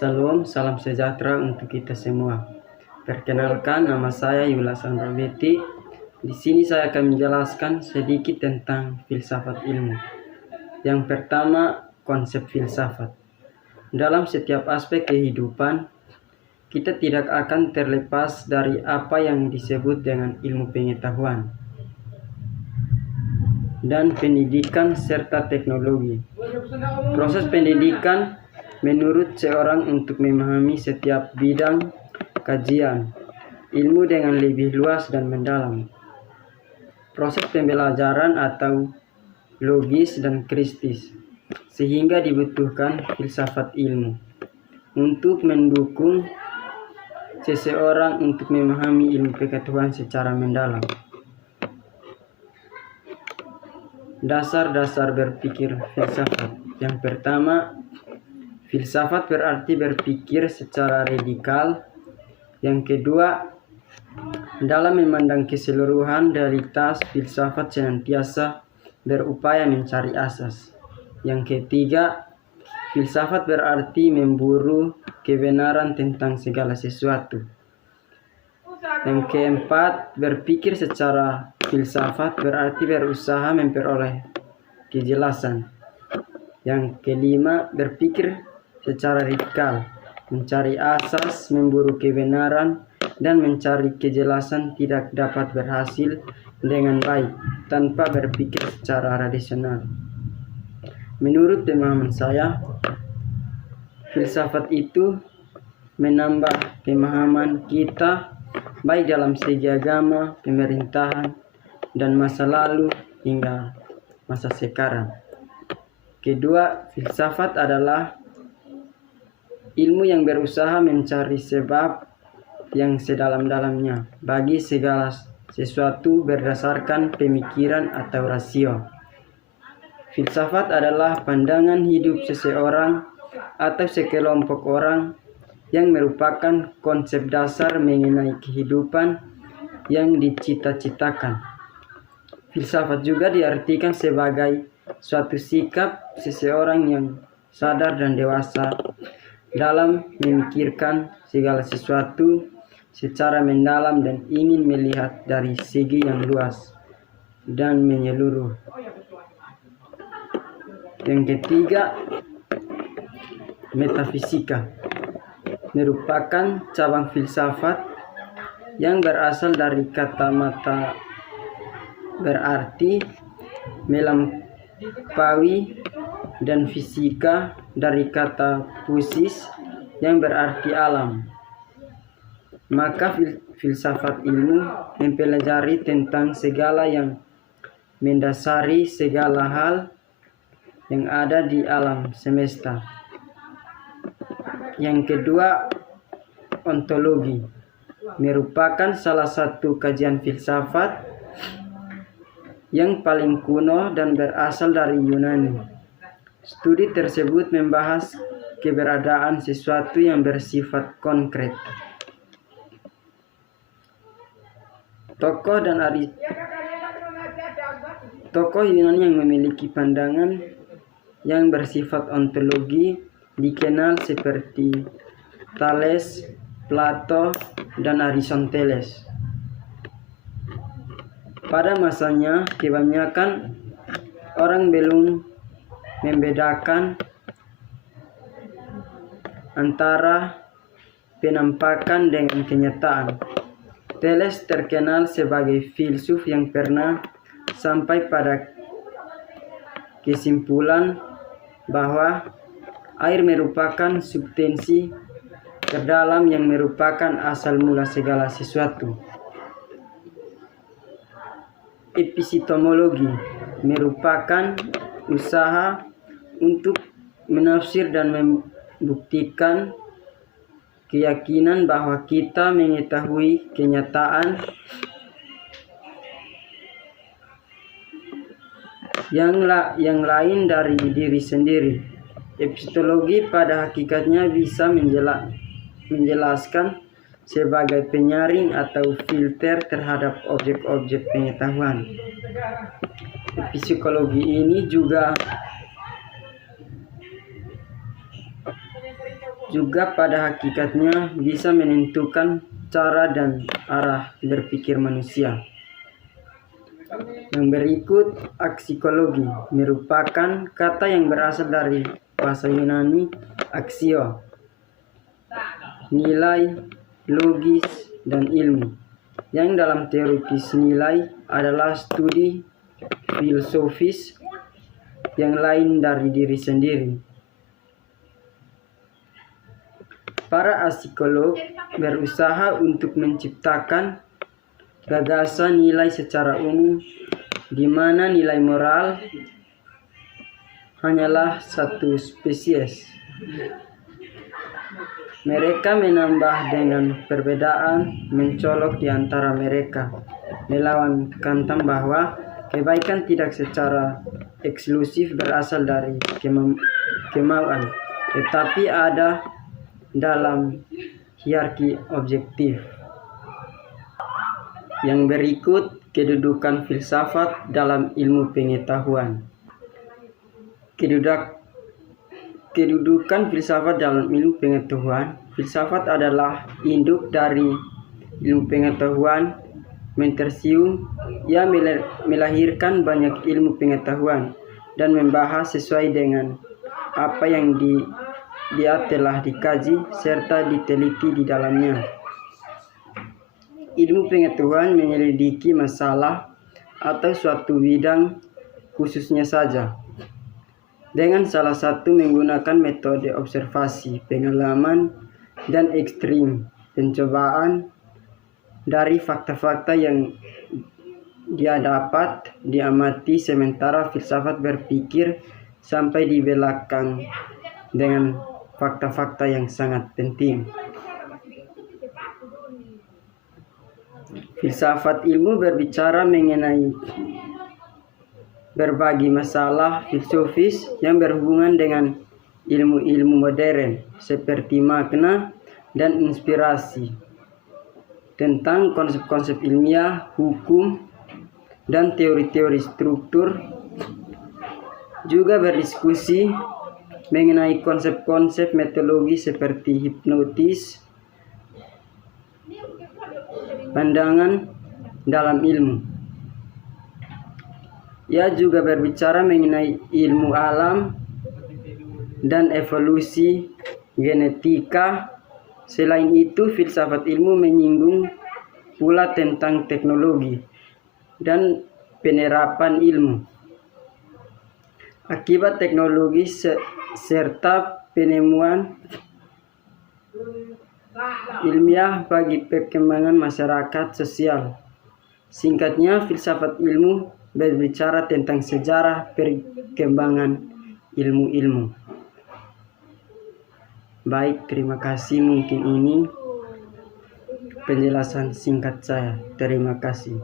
Salam sejahtera untuk kita semua. Perkenalkan, nama saya Yulas Andrabeti. Di sini saya akan menjelaskan sedikit tentang filsafat ilmu. Yang pertama, konsep filsafat. Dalam setiap aspek kehidupan, kita tidak akan terlepas dari apa yang disebut dengan ilmu pengetahuan dan pendidikan serta teknologi. Proses pendidikan menurut seorang untuk memahami setiap bidang kajian ilmu dengan lebih luas dan mendalam. Proses pembelajaran atau logis dan kritis, sehingga dibutuhkan filsafat ilmu untuk mendukung seseorang untuk memahami ilmu pengetahuan secara mendalam. Dasar-dasar berpikir filsafat. Yang pertama, filsafat berarti berpikir secara radikal. Yang kedua, dalam memandang keseluruhan realitas, filsafat senantiasa berupaya mencari asas. Yang ketiga, filsafat berarti memburu kebenaran tentang segala sesuatu. Yang keempat, berpikir secara filsafat berarti berusaha memperoleh kejelasan. Yang kelima, berpikir secara radikal, mencari asas, memburu kebenaran, dan mencari kejelasan tidak dapat berhasil dengan baik tanpa berpikir secara rasional. Menurut pemahaman saya, filsafat itu menambah pemahaman kita baik dalam segi agama, pemerintahan, dan masa lalu hingga masa sekarang. Kedua, filsafat adalah ilmu yang berusaha mencari sebab yang sedalam-dalamnya bagi segala sesuatu berdasarkan pemikiran atau rasio. Filsafat adalah pandangan hidup seseorang atau sekelompok orang yang merupakan konsep dasar mengenai kehidupan yang dicita-citakan. Filsafat juga diartikan sebagai suatu sikap seseorang yang sadar dan dewasa dalam memikirkan segala sesuatu secara mendalam dan ingin melihat dari segi yang luas dan menyeluruh. Yang ketiga, metafisika merupakan cabang filsafat yang berasal dari kata mata berarti melampaui dan fisika dari kata physis yang berarti alam. Maka filsafat ilmu mempelajari tentang segala yang mendasari segala hal yang ada di alam semesta. Yang kedua, ontologi merupakan salah satu kajian filsafat yang paling kuno dan berasal dari Yunani. Studi tersebut membahas keberadaan sesuatu yang bersifat konkret. Tokoh Yunani yang memiliki pandangan yang bersifat ontologi dikenal seperti Thales, Plato, dan Aristoteles. Pada masanya, kebanyakan orang belum membedakan antara penampakan dengan kenyataan. Thales terkenal sebagai filsuf yang pernah sampai pada kesimpulan bahwa air merupakan substansi terdalam yang merupakan asal mula segala sesuatu. Epistemologi merupakan usaha untuk menafsir dan membuktikan keyakinan bahwa kita mengetahui kenyataan yang lain dari diri sendiri. Epistemologi pada hakikatnya bisa menjelaskan sebagai penyaring atau filter terhadap objek-objek pengetahuan. Psikologi ini juga juga pada hakikatnya bisa menentukan cara dan arah berpikir manusia. Yang berikut, aksikologi merupakan kata yang berasal dari bahasa Yunani aksio, nilai, logis, dan ilmu, yang dalam teoritis nilai adalah studi filosofis yang lain dari diri sendiri. Para psikolog berusaha untuk menciptakan gagasan nilai secara umum, di mana nilai moral hanyalah satu spesies. Mereka menambah dengan perbedaan mencolok di antara mereka, melawan kantang bahwa kebaikan tidak secara eksklusif berasal dari kemauan, tetapi ada dalam hierarki objektif. Yang berikut, kedudukan filsafat dalam ilmu pengetahuan. Kedudukan filsafat dalam ilmu pengetahuan. Filsafat adalah induk dari ilmu pengetahuan mentersium. Ia melahirkan banyak ilmu pengetahuan dan membahas sesuai dengan apa yang dia telah dikaji serta diteliti di dalamnya. Ilmu pengetahuan menyelidiki masalah atau suatu bidang khususnya saja, dengan salah satu menggunakan metode observasi, pengalaman, dan ekstrim pencobaan dari fakta-fakta yang dia dapat diamati, sementara filsafat berpikir sampai di belakang dengan fakta-fakta yang sangat penting. Filsafat ilmu berbicara mengenai berbagai masalah filosofis yang berhubungan dengan ilmu-ilmu modern, seperti makna dan inspirasi, tentang konsep-konsep ilmiah, hukum, dan teori-teori struktur. Juga berdiskusi mengenai konsep-konsep metodologi seperti hipnotis, pandangan dalam ilmu. Ia juga berbicara mengenai ilmu alam dan evolusi genetika. Selain itu, filsafat ilmu menyinggung pula tentang teknologi dan penerapan ilmu, akibat teknologi serta penemuan ilmiah bagi perkembangan masyarakat sosial. Singkatnya, filsafat ilmu berbicara tentang sejarah perkembangan ilmu-ilmu. Baik, terima kasih. Mungkin ini penjelasan singkat saya. Terima kasih.